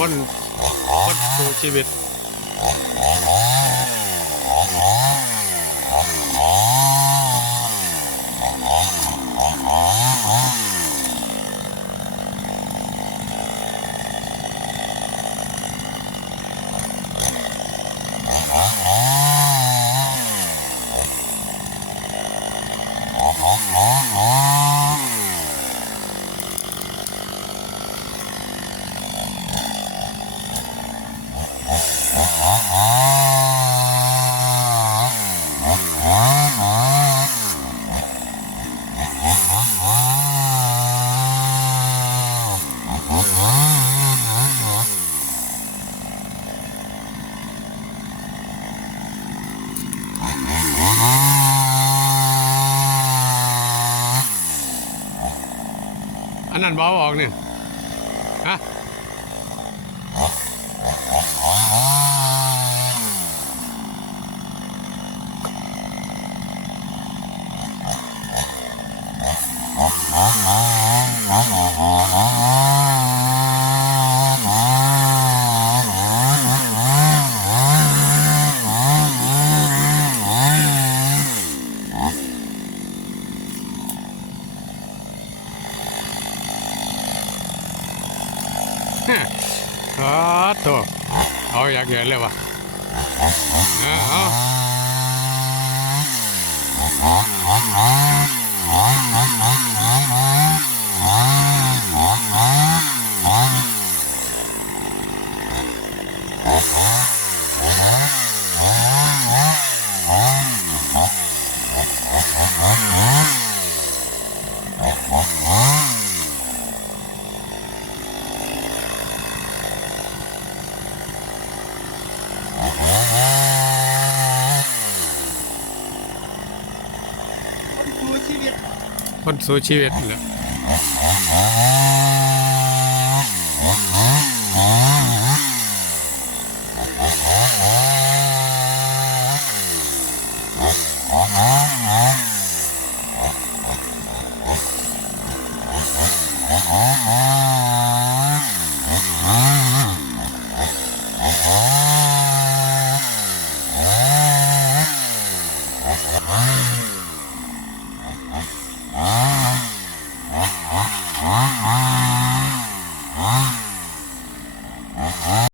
คนคนสู่ชีวิต อันนั้นบอออกเนี่ยฮะ อ๋อตัวเอาอยากเห็นเลยวะเอา คนสู้ชีวิตเหรอ